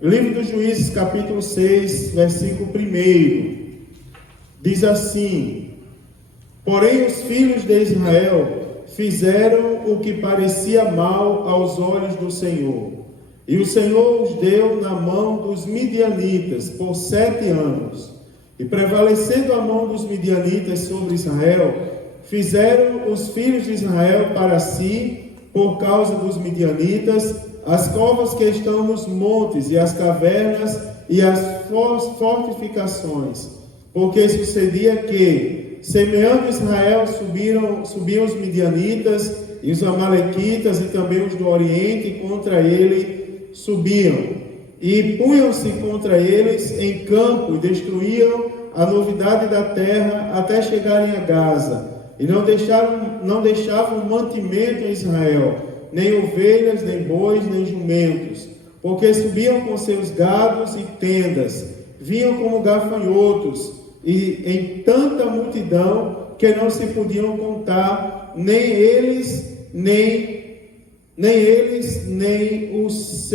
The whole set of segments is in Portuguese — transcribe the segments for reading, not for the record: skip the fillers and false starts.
Livro dos Juízes, capítulo 6, versículo 1. Diz assim: Porém os filhos de Israel fizeram o que parecia mal aos olhos do Senhor. E o Senhor os deu na mão dos midianitas por 7 anos. E prevalecendo a mão dos midianitas sobre Israel, fizeram os filhos de Israel para si, por causa dos midianitas, as covas que estão nos montes, e as cavernas, e as fortificações. Porque sucedia que, semeando Israel, subiam os midianitas, e os amalequitas, e também os do Oriente, contra ele subiam. E punham-se contra eles em campo, e destruíam a novidade da terra, até chegarem a Gaza. E não deixavam mantimento em Israel, nem ovelhas, nem bois, nem jumentos, porque subiam com seus gados e tendas, vinham como gafanhotos, e em tanta multidão que não se podiam contar, nem eles, nem os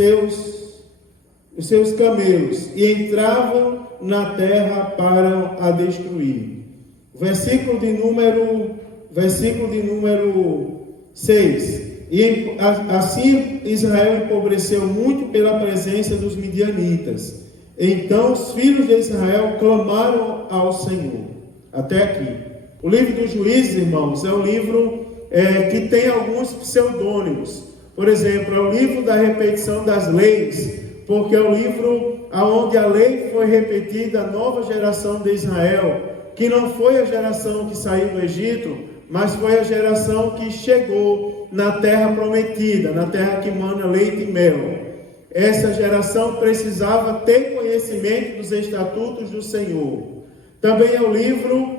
seus camelos, e entravam na terra para a destruir. Versículo de número 6. E assim Israel empobreceu muito pela presença dos midianitas. Então os filhos de Israel clamaram ao Senhor. Até aqui. O livro dos Juízes, irmãos, é um livro que tem alguns pseudônimos. Por exemplo, é o livro da repetição das leis, porque é o livro onde a lei foi repetida à nova geração de Israel, que não foi a geração que saiu do Egito, mas foi a geração que chegou na terra prometida, na terra que mana leite e mel. Essa geração precisava ter conhecimento dos estatutos do Senhor. Também é o livro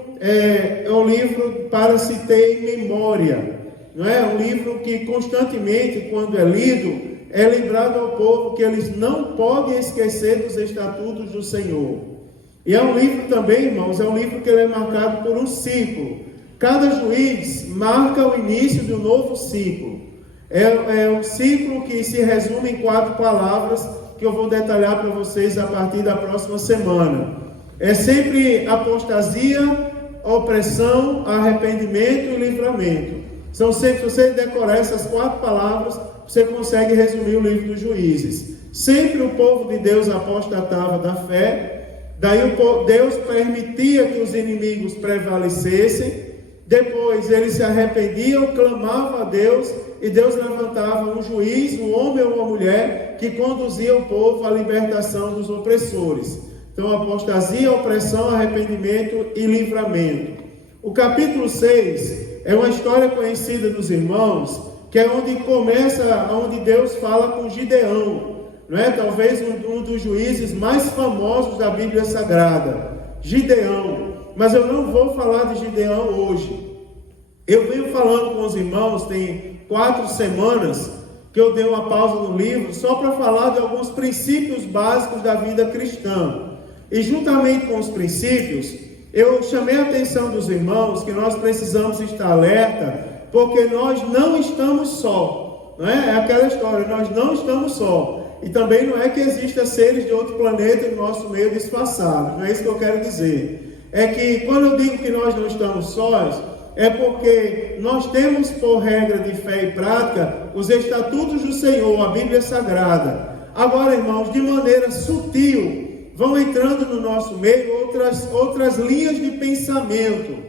para se ter em memória. Não é? Um livro que constantemente, quando é lido, é lembrado ao povo que eles não podem esquecer dos estatutos do Senhor. E é um livro também, irmãos, é um livro que ele é marcado por um ciclo. Cada juiz marca o início de um novo ciclo. É um ciclo que se resume em 4 palavras, que eu vou detalhar para vocês a partir da próxima semana. É sempre apostasia, opressão, arrependimento e livramento. São sempre, se você decorar essas 4 palavras, você consegue resumir o livro dos Juízes. Sempre o povo de Deus apostatava da fé. Daí Deus permitia que os inimigos prevalecessem. Depois eles se arrependiam, clamavam a Deus, e Deus levantava um juiz, um homem ou uma mulher, que conduzia o povo à libertação dos opressores. Então, apostasia, opressão, arrependimento e livramento. O capítulo 6 é uma história conhecida dos irmãos, que é onde começa, onde Deus fala com Gideão. Não é? Talvez um dos juízes mais famosos da Bíblia Sagrada, Gideão. Mas eu não vou falar de Gideão hoje. Eu venho falando com os irmãos, tem 4 semanas que eu dei uma pausa no livro, só para falar de alguns princípios básicos da vida cristã. E juntamente com os princípios, eu chamei a atenção dos irmãos que nós precisamos estar alerta, porque nós não estamos só. Não é? É aquela história, nós não estamos só. E também não é que existam seres de outro planeta no nosso meio disfarçados. Não é isso que eu quero dizer. É que quando eu digo que nós não estamos sós, é porque nós temos por regra de fé e prática os estatutos do Senhor, a Bíblia Sagrada. Agora, irmãos, de maneira sutil, vão entrando no nosso meio outras linhas de pensamento,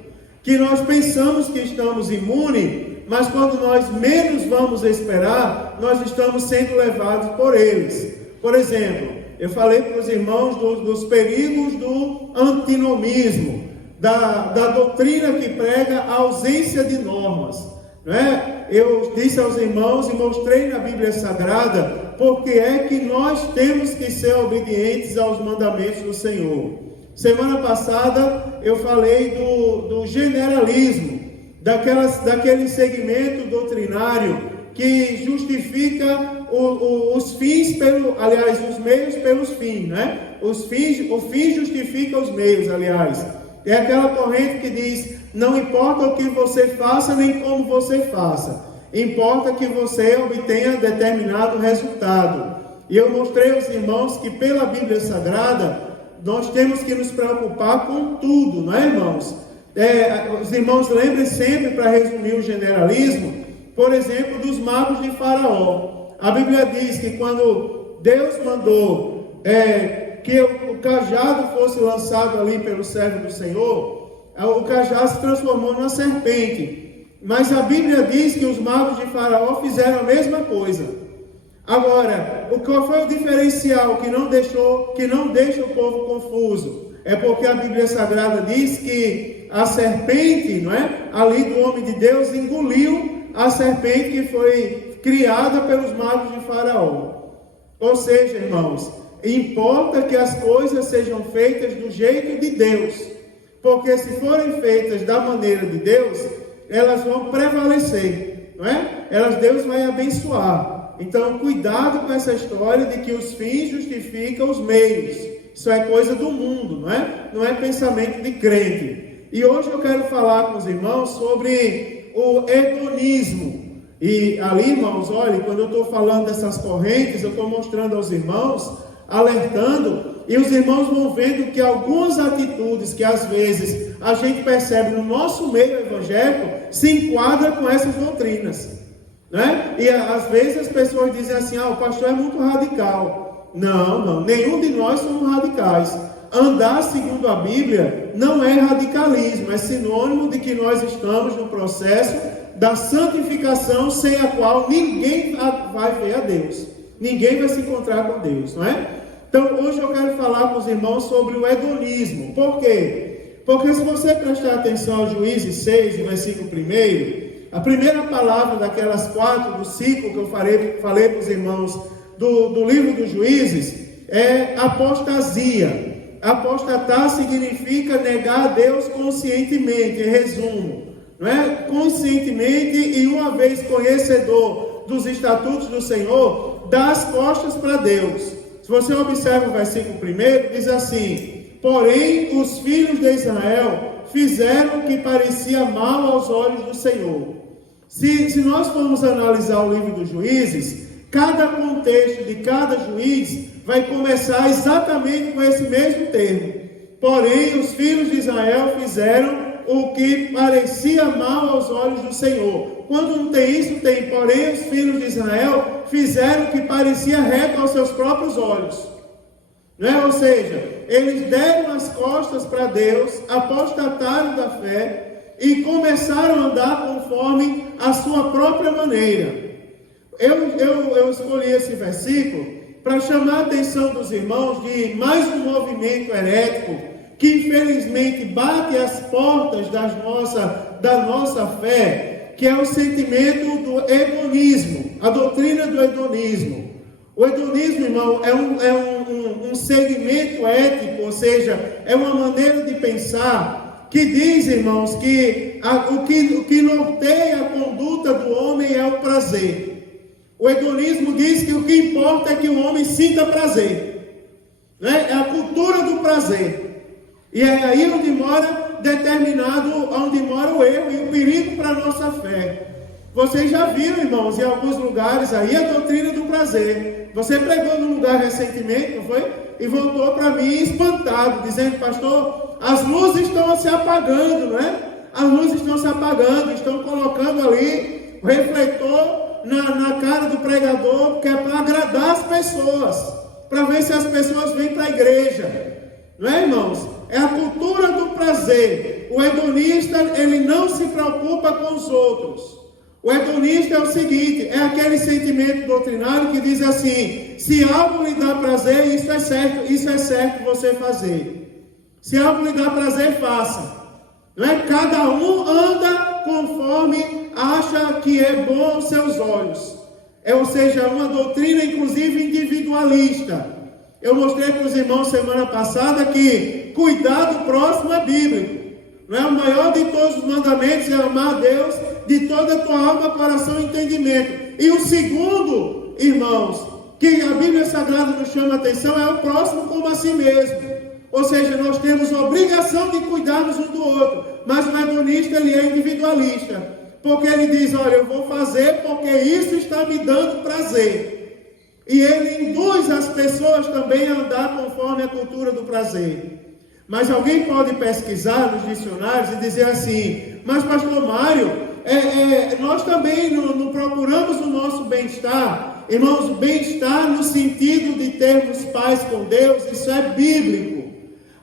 que nós pensamos que estamos imunes, mas quando nós menos vamos esperar, nós estamos sendo levados por eles. Por exemplo, eu falei para os irmãos dos perigos do antinomismo, da doutrina que prega a ausência de normas. Não é? Eu disse aos irmãos e mostrei na Bíblia Sagrada porque é que nós temos que ser obedientes aos mandamentos do Senhor. Semana passada eu falei do generalismo, daquele segmento doutrinário que justifica os fins os meios pelos fins, né? O fim justifica os meios, aliás. É aquela corrente que diz: não importa o que você faça, nem como você faça, importa que você obtenha determinado resultado. E eu mostrei aos irmãos que pela Bíblia Sagrada, nós temos que nos preocupar com tudo, não é, irmãos? Os irmãos lembrem sempre, para resumir o generalismo, por exemplo, dos magos de Faraó. A Bíblia diz que quando Deus mandou que o cajado fosse lançado ali pelo servo do Senhor, o cajado se transformou numa serpente. Mas a Bíblia diz que os magos de Faraó fizeram a mesma coisa. Agora, qual foi o diferencial que não deixa o povo confuso? É porque a Bíblia Sagrada diz que a serpente, não é? Ali do homem de Deus engoliu a serpente que foi criada pelos magos de Faraó. Ou seja, irmãos, importa que as coisas sejam feitas do jeito de Deus, porque se forem feitas da maneira de Deus, elas vão prevalecer, não é? Deus vai abençoar. Então, cuidado com essa história de que os fins justificam os meios. Isso é coisa do mundo, não é? Não é pensamento de crente. E hoje eu quero falar com os irmãos sobre o hedonismo. E ali, irmãos, olha, quando eu estou falando dessas correntes, eu estou mostrando aos irmãos, alertando, e os irmãos vão vendo que algumas atitudes que às vezes a gente percebe no nosso meio evangélico se enquadram com essas doutrinas. Né? E às vezes as pessoas dizem assim: o pastor é muito radical. Não, nenhum de nós somos radicais. Andar segundo a Bíblia não é radicalismo, é sinônimo de que nós estamos no processo da santificação, sem a qual ninguém vai ver a Deus, ninguém vai se encontrar com Deus, não é? Então hoje eu quero falar com os irmãos sobre o hedonismo. Por quê? Porque se você prestar atenção ao Juízes 6, no versículo 1, a primeira palavra daquelas 4 do ciclo que eu falei para os irmãos do livro dos Juízes é apostasia. Apostatar significa negar a Deus conscientemente, em resumo, não é? Conscientemente, e uma vez conhecedor dos estatutos do Senhor, dá as costas para Deus. Se você observa o versículo 1, diz assim: porém os filhos de Israel fizeram o que parecia mal aos olhos do Senhor. Se nós formos analisar o livro dos Juízes, cada contexto de cada juiz vai começar exatamente com esse mesmo termo. Porém, os filhos de Israel fizeram o que parecia mal aos olhos do Senhor. Quando não tem isso, tem: porém, os filhos de Israel fizeram o que parecia reto aos seus próprios olhos. Não é? Ou seja, eles deram as costas para Deus, apostataram da fé e começaram a andar conforme a sua própria maneira. Eu escolhi esse versículo para chamar a atenção dos irmãos de mais um movimento herético que infelizmente bate às portas da nossa fé, que é o sentimento do hedonismo, a doutrina do hedonismo. O hedonismo, irmão, é um segmento ético, ou seja, é uma maneira de pensar que diz, irmãos, que o que norteia a conduta do homem é o prazer. O hedonismo diz que o que importa é que o homem sinta prazer, né? É a cultura do prazer. E é aí onde mora onde mora o erro e o perigo para a nossa fé. Vocês já viram, irmãos, em alguns lugares aí a doutrina do prazer. Você pregou num lugar recentemente, não foi? E voltou para mim espantado, dizendo: pastor, as luzes estão se apagando, não é? As luzes estão se apagando, estão colocando ali o refletor na cara do pregador, que é para agradar as pessoas, para ver se as pessoas vêm para a igreja. Não é, irmãos? É a cultura do prazer. O hedonista, ele não se preocupa com os outros. O hedonista é o seguinte: é aquele sentimento doutrinário que diz assim: se algo lhe dá prazer, isso é certo você fazer. Se algo lhe dá prazer, faça. Não é? Cada um anda conforme acha que é bom aos seus olhos. Ou seja, é uma doutrina inclusive individualista. Eu mostrei para os irmãos semana passada que cuidar do próximo é bíblico. Não é? O maior de todos os mandamentos é amar a Deus de toda a tua alma, coração e entendimento. E o segundo, irmãos, que a Bíblia Sagrada nos chama a atenção é o próximo como a si mesmo. Ou seja, nós temos a obrigação de cuidarmos um do outro. Mas o hedonista, ele é individualista. Porque ele diz: olha, eu vou fazer porque isso está me dando prazer. E ele induz as pessoas também a andar conforme a cultura do prazer. Mas alguém pode pesquisar nos dicionários e dizer assim: mas pastor Mário, nós também não procuramos o nosso bem-estar. Irmãos, bem-estar no sentido de termos paz com Deus, isso é bíblico.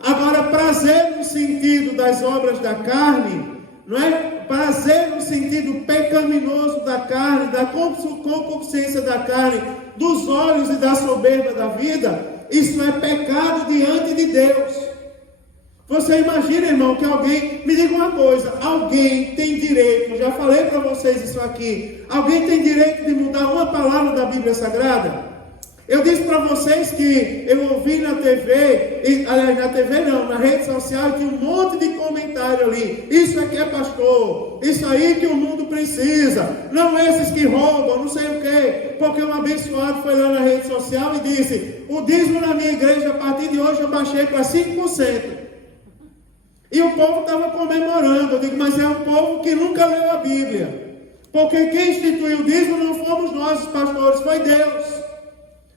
Agora, prazer no sentido das obras da carne, não é? Prazer no sentido pecaminoso da carne, da concupiscência da carne, dos olhos e da soberba da vida, isso é pecado diante de Deus. Você imagina, irmão, que alguém, me diga uma coisa, alguém tem direito, já falei para vocês isso aqui, alguém tem direito de mudar uma palavra da Bíblia Sagrada? Eu disse para vocês que eu ouvi na TV, na rede social, tinha um monte de comentário ali. Isso aqui é pastor, isso aí que o mundo precisa, não esses que roubam, não sei o quê. Porque um abençoado foi lá na rede social e disse: o dízimo na minha igreja, a partir de hoje eu baixei para 5%. E o povo estava comemorando. Eu digo, mas é um povo que nunca leu a Bíblia. Porque quem instituiu o dízimo não fomos nós, os pastores, foi Deus.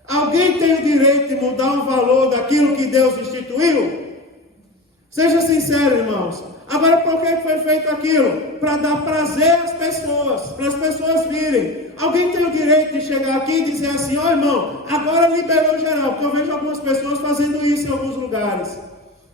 Alguém tem o direito de mudar o valor daquilo que Deus instituiu? Seja sincero, irmãos. Agora, por que foi feito aquilo? Para dar prazer às pessoas, para as pessoas virem. Alguém tem o direito de chegar aqui e dizer assim: ó irmão, agora liberou geral. Porque eu vejo algumas pessoas fazendo isso em alguns lugares.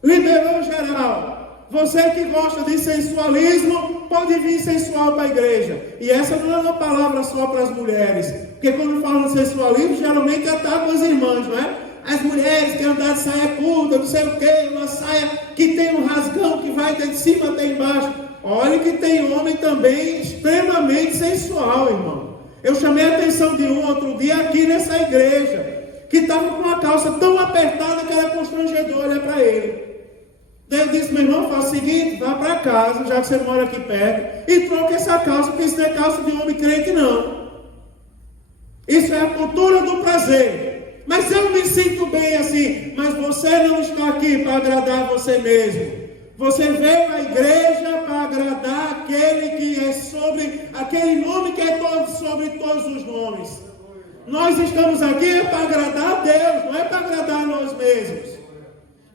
Liberou geral. Você que gosta de sensualismo, pode vir sensual para a igreja. E essa não é uma palavra só para as mulheres. Porque quando falam de sensualismo, geralmente atacam as irmãs, não é? As mulheres que andam de saia curta, não sei o quê, uma saia que tem um rasgão que vai de cima até embaixo. Olha que tem homem também extremamente sensual, irmão. Eu chamei a atenção de um outro dia aqui nessa igreja, que estava com uma calça tão apertada que era constrangedor olhar para ele. Daí eu disse: meu irmão, faz o seguinte, vá para casa, já que você mora aqui perto, e troca essa calça, porque isso não é calça de homem crente, não. Isso é a cultura do prazer. Mas eu me sinto bem assim. Mas você não está aqui para agradar você mesmo. Você veio à igreja para agradar aquele que é sobre, aquele nome que é sobre todos os nomes. Nós estamos aqui para agradar a Deus, não é para agradar a nós mesmos.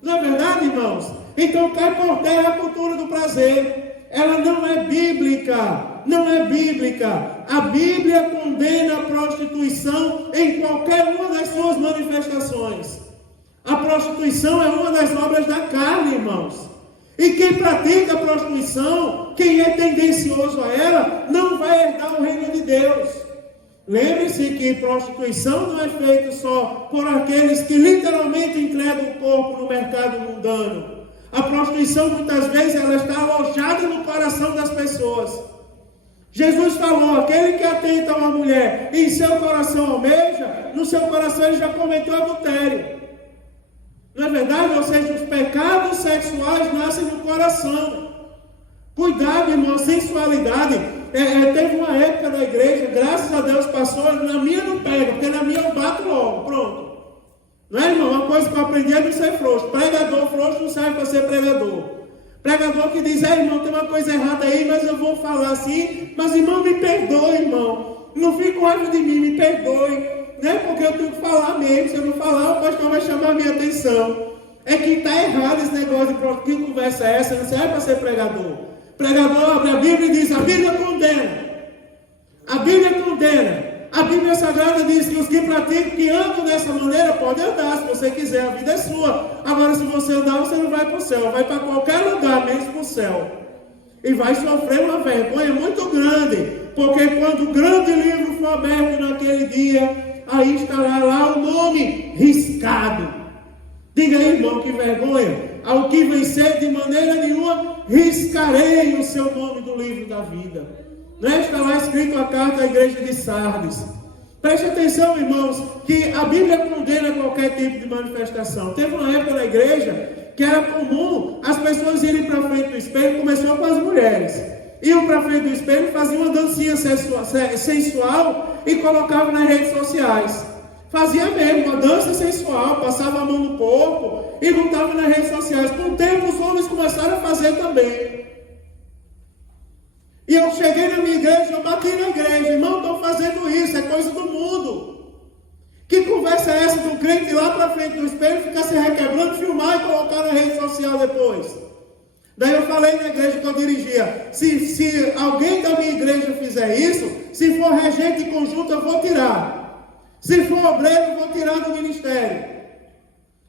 Não é verdade, irmãos? Então cai por terra a cultura do prazer. Ela não é bíblica. Não é bíblica. A Bíblia condena a prostituição em qualquer uma das suas manifestações. A prostituição é uma das obras da carne, irmãos. E quem pratica a prostituição, quem é tendencioso a ela, não vai herdar o reino de Deus. Lembre-se que prostituição não é feita só por aqueles que literalmente entregam o corpo no mercado mundano. A prostituição, muitas vezes, ela está alojada no coração das pessoas. Jesus falou: aquele que atenta a uma mulher e em seu coração almeja, no seu coração ele já cometeu adultério. Não é verdade? Ou seja, os pecados sexuais nascem no coração. Cuidado, irmão, sensualidade. Teve uma época na igreja, graças a Deus passou, na minha não pega, porque na minha eu bato logo, pronto. Não é, irmão? Uma coisa que eu aprendi é não ser frouxo. Pregador frouxo não serve para ser pregador. Pregador que diz: irmão, tem uma coisa errada aí, mas eu vou falar assim. Mas, irmão, me perdoe, irmão. Não fique com raiva de mim, me perdoe. Né? Porque eu tenho que falar mesmo. Se eu não falar, o pastor vai chamar a minha atenção. É que está errado esse negócio de que conversa é essa, não serve para ser pregador. Pregador abre a Bíblia e diz: a Bíblia condena. A Bíblia condena. A Bíblia Sagrada diz que os que praticam, que andam dessa maneira, podem andar, se você quiser, a vida é sua. Agora, se você andar, você não vai para o céu, vai para qualquer lugar, menos para o céu. E vai sofrer uma vergonha muito grande, porque quando o grande livro for aberto naquele dia, aí estará lá o nome riscado. Diga aí, irmão, que vergonha. Ao que vencer, de maneira nenhuma, riscarei o seu nome do livro da vida. Está lá escrito a carta à igreja de Sardes. Preste atenção, irmãos, que a Bíblia condena qualquer tipo de manifestação. Teve uma época na igreja que era comum as pessoas irem para frente do espelho, começou com as mulheres. Iam para frente do espelho, faziam uma dancinha sensual e colocavam nas redes sociais. Fazia mesmo, uma dança sensual, passava a mão no corpo e botava nas redes sociais. Com o tempo, os homens começaram a fazer também. E eu cheguei na minha igreja, eu bati na igreja: irmão, estou fazendo isso, é coisa do mundo. Que crente ir lá para frente do espelho, ficar se requebrando, filmar e colocar na rede social depois. Daí eu falei na igreja que eu dirigia, se alguém da minha igreja fizer isso, se for regente de conjunto eu vou tirar. Se for obreiro eu vou tirar do ministério.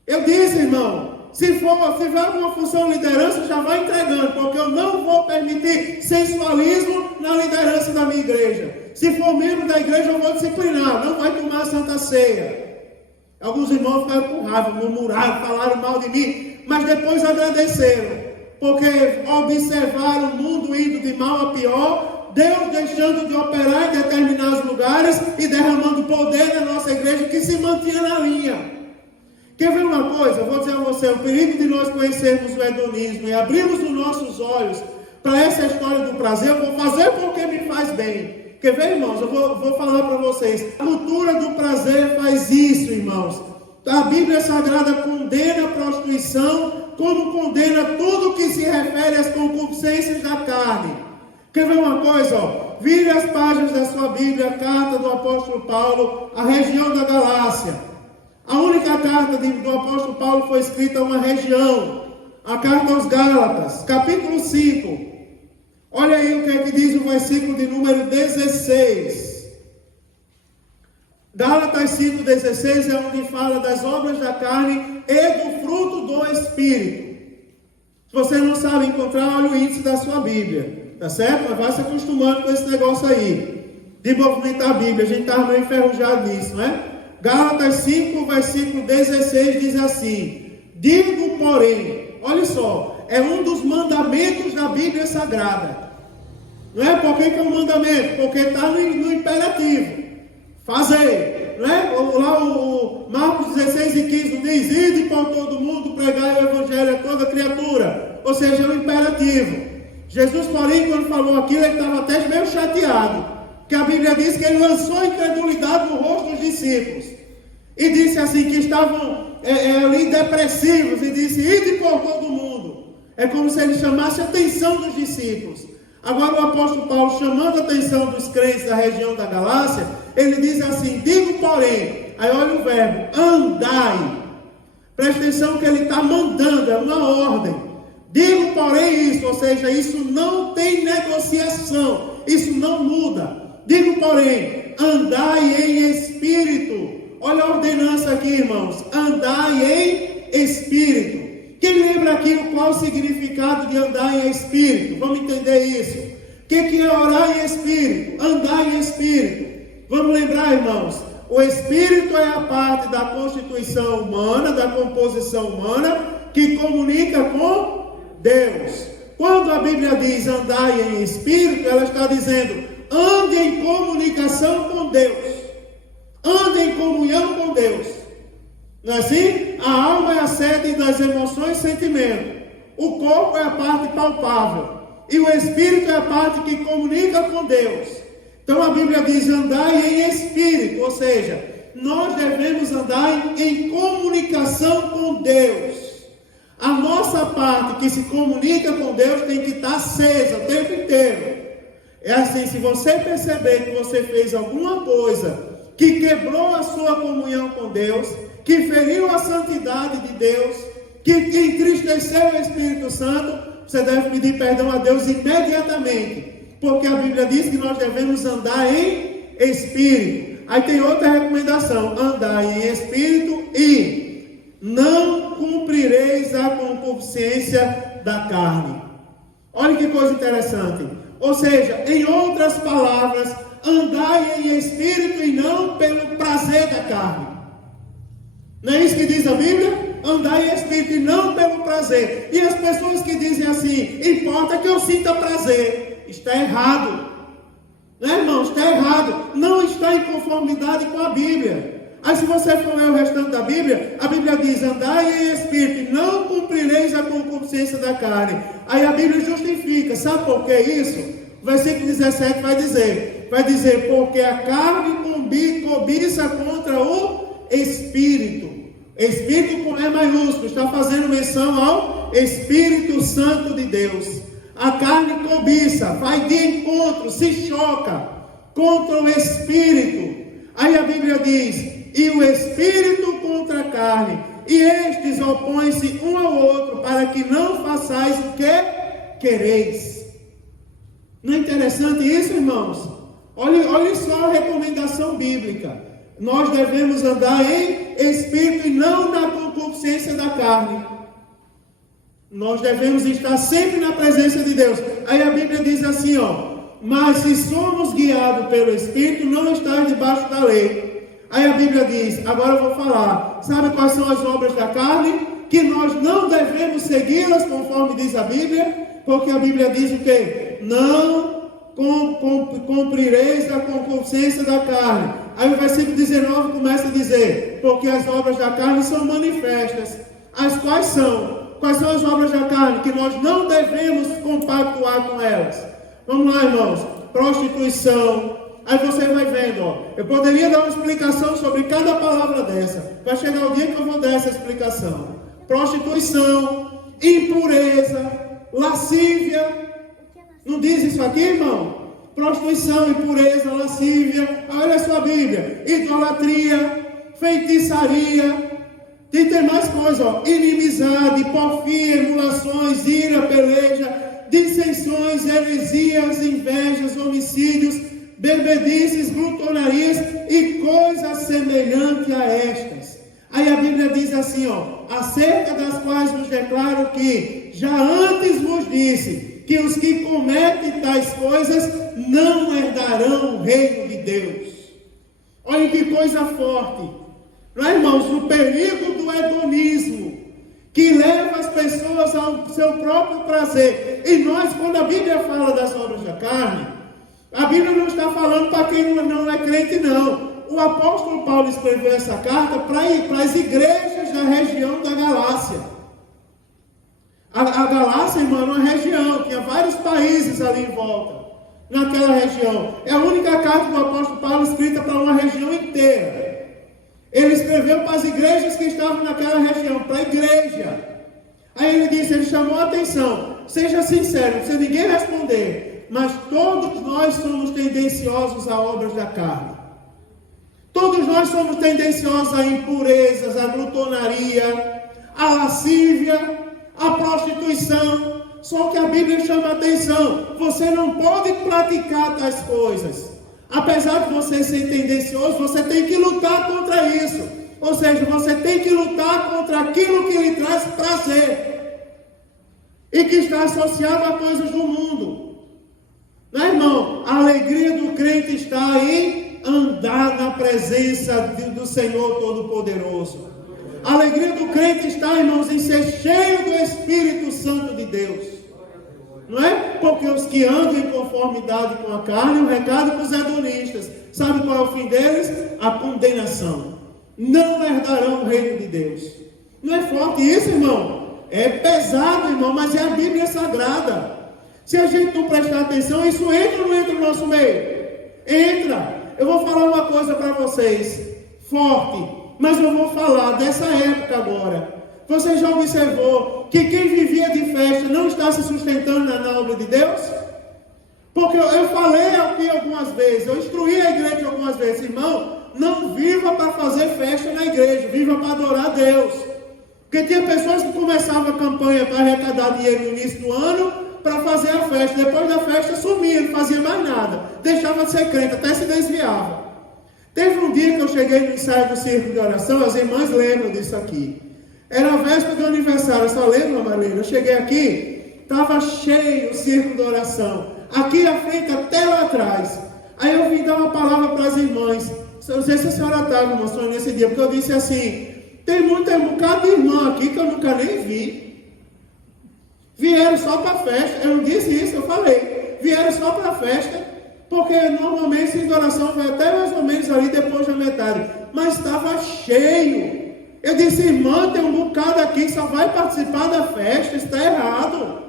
Eu disse, irmão, se tiver alguma função de liderança, já vai entregando, porque eu não vou permitir sensualismo na liderança da minha igreja. Se for membro da igreja, eu vou disciplinar, não vai tomar a Santa Ceia. Alguns irmãos ficaram com raiva, murmuraram, falaram mal de mim, mas depois agradeceram, porque observaram o mundo indo de mal a pior, Deus deixando de operar em determinados lugares e derramando poder na nossa igreja que se mantinha na linha. Quer ver uma coisa? Eu vou dizer a você, o perigo de nós conhecermos o hedonismo e abrirmos os nossos olhos para essa história do prazer, eu vou fazer porque me faz bem. Quer ver, irmãos? Eu vou falar para vocês. A cultura do prazer faz isso, irmãos. A Bíblia Sagrada condena a prostituição, como condena tudo que se refere às concupiscências da carne. Quer ver uma coisa? Vire as páginas da sua Bíblia, a carta do apóstolo Paulo, à região da Galácia. A única carta do apóstolo Paulo foi escrita a uma região, a carta aos Gálatas, capítulo 5. Olha aí o que é que diz o versículo de número 16. Gálatas 5,16 é onde fala das obras da carne e do fruto do Espírito. Se você não sabe encontrar, olha o índice da sua Bíblia, tá certo? Mas vai se acostumando com esse negócio aí, de movimentar a Bíblia. A gente está meio enferrujado nisso, não é? Gálatas 5, versículo 16 diz assim: digo, porém, olha só, é um dos mandamentos da Bíblia Sagrada. Não é? Por que é um mandamento? Porque está no imperativo. Fazer. Não é? Lá o Marcos 16 e 15 diz: ide por todo mundo, pregai o evangelho a toda criatura. Ou seja, é um imperativo. Jesus, porém, quando falou aquilo, ele estava até meio chateado. Que a Bíblia diz que ele lançou a incredulidade no rosto dos discípulos. E disse assim, que estavam ali depressivos. E disse, ide por todo mundo. É como se ele chamasse a atenção dos discípulos. Agora o apóstolo Paulo, chamando a atenção dos crentes da região da Galácia, ele diz assim, digo porém. Aí olha o verbo, andai. Presta atenção que ele está mandando, é uma ordem. Digo porém isso, ou seja, isso não tem negociação. Isso não muda. Digo, porém, andai em espírito. Olha a ordenança aqui, irmãos. Andai em espírito. Quem lembra aqui qual o significado de andar em espírito? Vamos entender isso. O que é orar em espírito? Andar em espírito. Vamos lembrar, irmãos. O espírito é a parte da constituição humana, da composição humana, que comunica com Deus. Quando a Bíblia diz andai em espírito, ela está dizendo ande em comunicação com Deus. Ande em comunhão com Deus. Não é assim? A alma é a sede das emoções e sentimentos. O corpo é a parte palpável. E o espírito é a parte que comunica com Deus. Então a Bíblia diz andai em espírito. Ou seja, nós devemos andar em comunicação com Deus. A nossa parte que se comunica com Deus tem que estar acesa o tempo inteiro. É assim, se você perceber que você fez alguma coisa que quebrou a sua comunhão com Deus, que feriu a santidade de Deus, que entristeceu o Espírito Santo, você deve pedir perdão a Deus imediatamente, porque a Bíblia diz que nós devemos andar em espírito. Aí tem outra recomendação, andar em espírito e não cumprireis a concupiscência da carne. Olha que coisa interessante. Ou seja, em outras palavras, andai em espírito e não pelo prazer da carne. Não é isso que diz a Bíblia? Andai em espírito e não pelo prazer. E as pessoas que dizem assim, importa que eu sinta prazer. Está errado. Não é, irmão? Está errado. Não está em conformidade com a Bíblia. Aí se você for ler o restante da Bíblia, a Bíblia diz, andai em espírito e não cumprireis a concupiscência da carne. Aí a Bíblia justifica, sabe por que isso? O versículo 17 vai dizer, porque a carne cobiça contra o Espírito. Espírito com E maiúsculo, está fazendo menção ao Espírito Santo de Deus. A carne cobiça, vai de encontro, se choca contra o Espírito. Aí a Bíblia diz, e o Espírito contra a carne, e estes opõem-se um ao outro, para que não façais o que quereis. Não é interessante isso, irmãos? Olhe só a recomendação bíblica. Nós devemos andar em espírito e não na concupiscência da carne. Nós devemos estar sempre na presença de Deus. Aí a Bíblia diz assim, mas se somos guiados pelo Espírito, não estáis debaixo da lei. Aí a Bíblia diz, agora eu vou falar, sabe quais são as obras da carne? Que nós não devemos segui-las, conforme diz a Bíblia, porque a Bíblia diz o quê? Não cumprireis a concupiscência da carne. Aí o versículo 19 começa a dizer, porque as obras da carne são manifestas. As quais são? Quais são as obras da carne? Que nós não devemos compactuar com elas. Vamos lá, irmãos. Prostituição. Aí você vai vendo, eu poderia dar uma explicação sobre cada palavra dessa. Vai chegar o dia que eu vou dar essa explicação. Prostituição, impureza, lascívia. Não diz isso aqui, irmão? Prostituição, impureza, lascívia. Olha a sua Bíblia. Idolatria, feitiçaria. E tem mais coisa, inimizade, porfia, emulações, ira, peleja, dissensões, heresias, invejas, homicídios, bebedices, glutonarias e coisas semelhantes a estas. Aí a Bíblia diz assim, acerca das quais vos declaro que já antes vos disse que os que cometem tais coisas não herdarão o reino de Deus. Olha que coisa forte. Não é, irmãos? O perigo do hedonismo, que leva as pessoas ao seu próprio prazer. E nós, quando a Bíblia fala das obras da carne, a Bíblia não está falando para quem não é crente, não. O apóstolo Paulo escreveu essa carta para as igrejas da região da Galácia. A Galácia, irmão, era uma região, tinha vários países ali em volta, naquela região. É a única carta do apóstolo Paulo escrita para uma região inteira. Ele escreveu para as igrejas que estavam naquela região, para a igreja. Aí ele disse, ele chamou a atenção, seja sincero, não precisa ninguém responder, mas todos nós somos tendenciosos a obras da carne. Todos nós somos tendenciosos a impurezas, a glutonaria, a lascívia, a prostituição. Só que a Bíblia chama a atenção, você não pode praticar tais coisas. Apesar de você ser tendencioso, você tem que lutar contra isso. Ou seja, você tem que lutar contra aquilo que lhe traz prazer e que está associado a coisas do mundo. Não é, irmão? A alegria do crente está em andar na presença do Senhor Todo-Poderoso. A alegria do crente está, irmãos, em ser cheio do Espírito Santo de Deus. Não é? Porque os que andam em conformidade com a carne, o recado para os hedonistas, sabe qual é o fim deles? A condenação. Não herdarão o reino de Deus. Não é forte isso, irmão? É pesado, irmão, mas é a Bíblia Sagrada. Se a gente não prestar atenção, isso entra ou não entra no nosso meio? Entra. Eu vou falar uma coisa para vocês, forte, mas eu vou falar dessa época agora. Você já observou que quem vivia de festa não está se sustentando na obra de Deus? Porque eu falei aqui algumas vezes, eu instruí a igreja algumas vezes, irmão, não viva para fazer festa na igreja, viva para adorar a Deus. Porque tinha pessoas que começavam a campanha para arrecadar dinheiro no início do ano, para fazer a festa, depois da festa sumia, não fazia mais nada, deixava de ser crente, até se desviava. Teve um dia que eu cheguei no ensaio do círculo de oração, as irmãs lembram disso aqui. Era a véspera do aniversário, só lembra, Marlene? Eu cheguei aqui, estava cheio o círculo de oração. Aqui à frente, até lá atrás. Aí eu vim dar uma palavra para as irmãs. Não sei se a senhora estava, irmã Sônia, nesse dia, porque eu disse assim, tem um bocado de irmã aqui que eu nunca nem vi. Vieram só para a festa. Eu não disse isso, eu falei. Vieram só para a festa, porque normalmente esse de oração vai até mais ou menos ali depois da metade. Mas estava cheio. Eu disse, irmã, tem um bocado aqui que só vai participar da festa, está errado.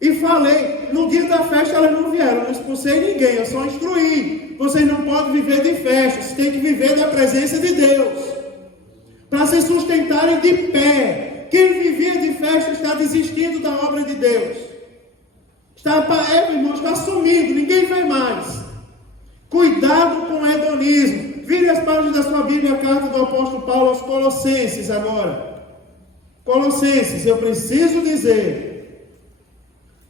E falei, no dia da festa elas não vieram, não expulsei ninguém, eu só instruí. Vocês não podem viver de festa, vocês têm que viver da presença de Deus. Para se sustentarem de pé. Quem vivia de festa está desistindo da obra de Deus. Irmão, está sumindo, ninguém vê mais. Cuidado com o hedonismo. Vire para páginas da sua Bíblia a carta do apóstolo Paulo aos Colossenses agora. Colossenses, eu preciso dizer.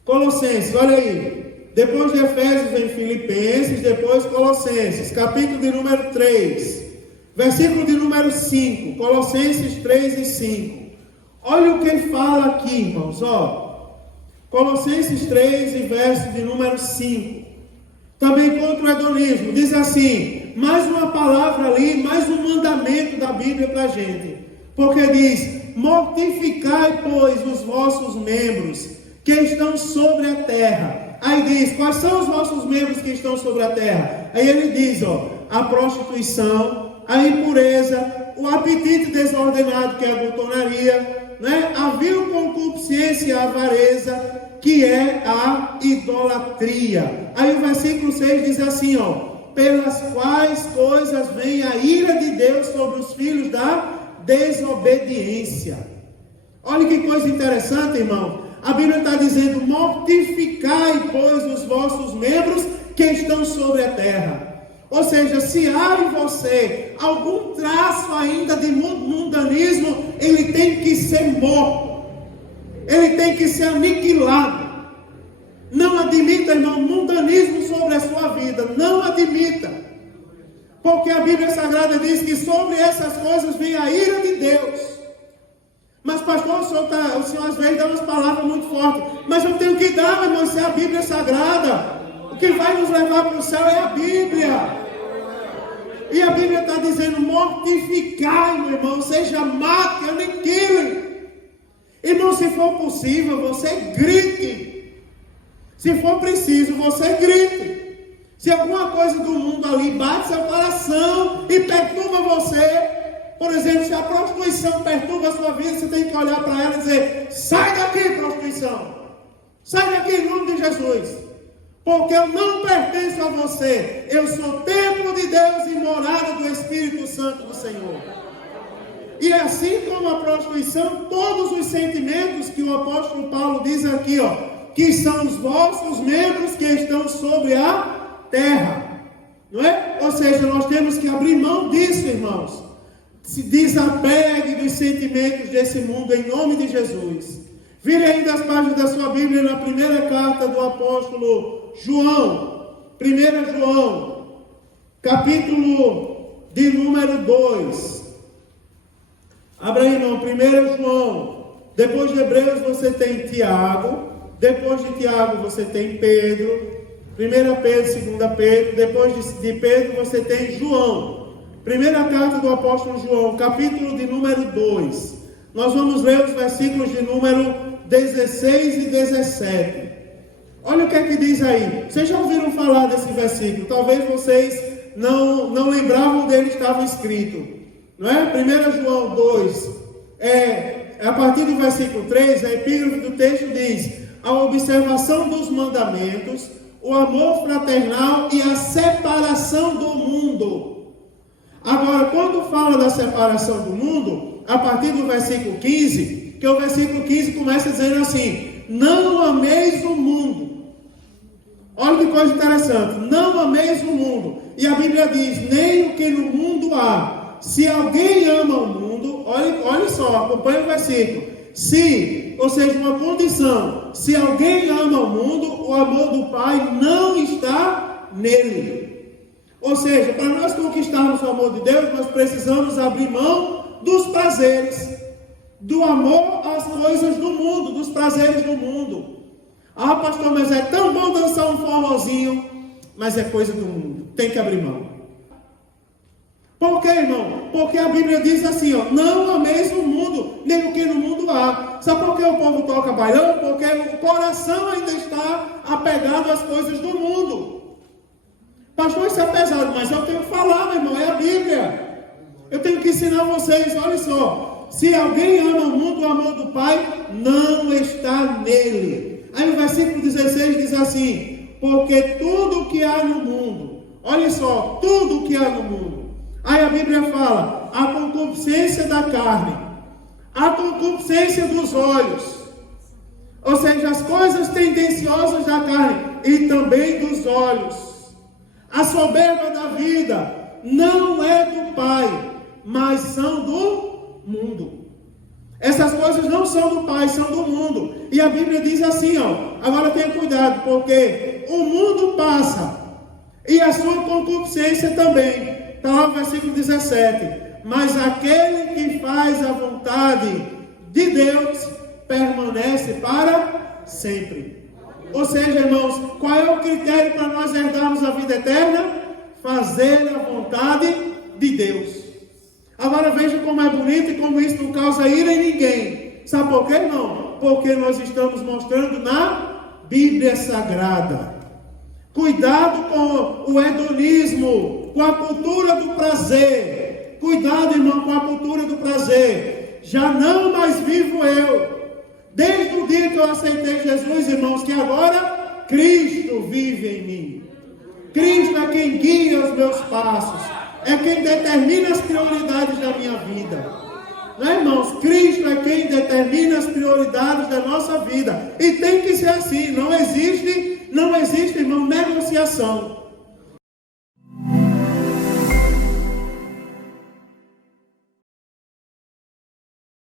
Colossenses, olha aí. Depois de Efésios vem Filipenses, depois Colossenses, capítulo de número 3, versículo de número 5, Colossenses 3 e 5. Olha o que fala aqui, irmãos, ó. Colossenses 3 e verso de número 5. Também contra o hedonismo, diz assim, mais uma palavra ali, mais um mandamento da Bíblia para a gente. Porque diz, mortificai, pois, os vossos membros que estão sobre a terra. Aí diz, quais são os vossos membros que estão sobre a terra? Aí ele diz, ó, a prostituição, a impureza, o apetite desordenado, que é a glutonaria, né? A vil concupiscência e a avareza, que é a idolatria. Aí o versículo 6 diz assim, ó, pelas quais coisas vem a ira de Deus sobre os filhos da desobediência. Olha que coisa interessante, irmão. A Bíblia está dizendo, mortificai, pois, os vossos membros que estão sobre a terra. Ou seja, se há em você algum traço ainda de mundanismo, ele tem que ser morto. Ele tem que ser aniquilado. Não admita, irmão, mundanismo sobre a sua vida. Não admita. Porque a Bíblia Sagrada diz que sobre essas coisas vem a ira de Deus. Mas pastor, o senhor às vezes dá umas palavras muito fortes. Mas eu tenho que dar, meu irmão, isso é a Bíblia Sagrada. O que vai nos levar para o céu é a Bíblia. E a Bíblia está dizendo, mortificai, meu irmão, seja mate, aniquile. Irmão, se for possível, você grite. Se for preciso, você grite. Se alguma coisa do mundo ali bate seu coração e perturba você, por exemplo, se a prostituição perturba a sua vida, você tem que olhar para ela e dizer, sai daqui, prostituição. Sai daqui em nome de Jesus. Porque eu não pertenço a você. Eu sou templo de Deus e morada do Espírito Santo do Senhor. E assim como a prostituição, todos os sentimentos que o apóstolo Paulo diz aqui, ó, que são os vossos membros que estão sobre a terra. Não é? Ou seja, nós temos que abrir mão disso, irmãos. Se desapegue dos sentimentos desse mundo em nome de Jesus. Vire ainda as páginas da sua Bíblia na primeira carta do apóstolo João. 1 João, capítulo de número 2. Abra aí, irmão, 1 João. Depois de Hebreus você tem Tiago. Depois de Tiago você tem Pedro. 1 Pedro, 2 Pedro. Depois de Pedro você tem João. Primeira carta do apóstolo João, capítulo de número 2. Nós vamos ler os versículos de número 16 e 17. Olha o que é que diz aí. Vocês já ouviram falar desse versículo? Talvez vocês não lembravam dele, estava escrito. Não é? 1 João 2. A partir do versículo 3, a epígrafe do texto diz, a observação dos mandamentos, o amor fraternal e a separação do mundo. Agora, quando fala da separação do mundo, a partir do versículo 15, que o versículo 15 começa dizendo assim, não ameis o mundo. Olha que coisa interessante, não ameis o mundo. E a Bíblia diz, nem o que no mundo há. Se alguém ama o mundo, olha só, acompanha o versículo. Se, ou seja, uma condição, se alguém ama o mundo, o amor do Pai não está nele. Ou seja, para nós conquistarmos o amor de Deus, nós precisamos abrir mão dos prazeres, do amor às coisas do mundo, dos prazeres do mundo. Ah, pastor, mas é tão bom dançar um forrozinho, mas é coisa do mundo, tem que abrir mão. Por quê, irmão? Porque a Bíblia diz assim, ó, não ameis o mundo, nem o que no mundo há. Sabe por que o povo toca bailão? Porque o coração ainda está apegado às coisas do mundo. Pastor, isso é pesado, mas eu tenho que falar, meu irmão, é a Bíblia. Eu tenho que ensinar vocês, olha só. Se alguém ama o mundo, o amor do Pai não está nele. Aí o versículo 16 diz assim, porque tudo o que há no mundo, olha só, tudo o que há no mundo. Aí a Bíblia fala, a concupiscência da carne, a concupiscência dos olhos, ou seja, as coisas tendenciosas da carne e também dos olhos. A soberba da vida, não é do Pai, mas são do mundo. Essas coisas não são do Pai, são do mundo. E a Bíblia diz assim, agora tenha cuidado, porque o mundo passa, e a sua concupiscência também. Está lá no versículo 17. Mas aquele que faz a vontade de Deus permanece para sempre. Ou seja, irmãos, qual é o critério para nós herdarmos a vida eterna? Fazer a vontade de Deus. Agora veja como é bonito e como isso não causa ira em ninguém. Sabe por quê, irmão? Porque nós estamos mostrando na Bíblia Sagrada. Cuidado com o hedonismo, com a cultura do prazer. Cuidado, irmão, com a cultura do prazer. Já não mais vivo eu. Desde o dia que eu aceitei Jesus, irmãos, que agora Cristo vive em mim. Cristo é quem guia os meus passos. É quem determina as prioridades da minha vida. Não é, irmãos? Cristo é quem determina as prioridades da nossa vida. E tem que ser assim. Não existe, irmão, negociação.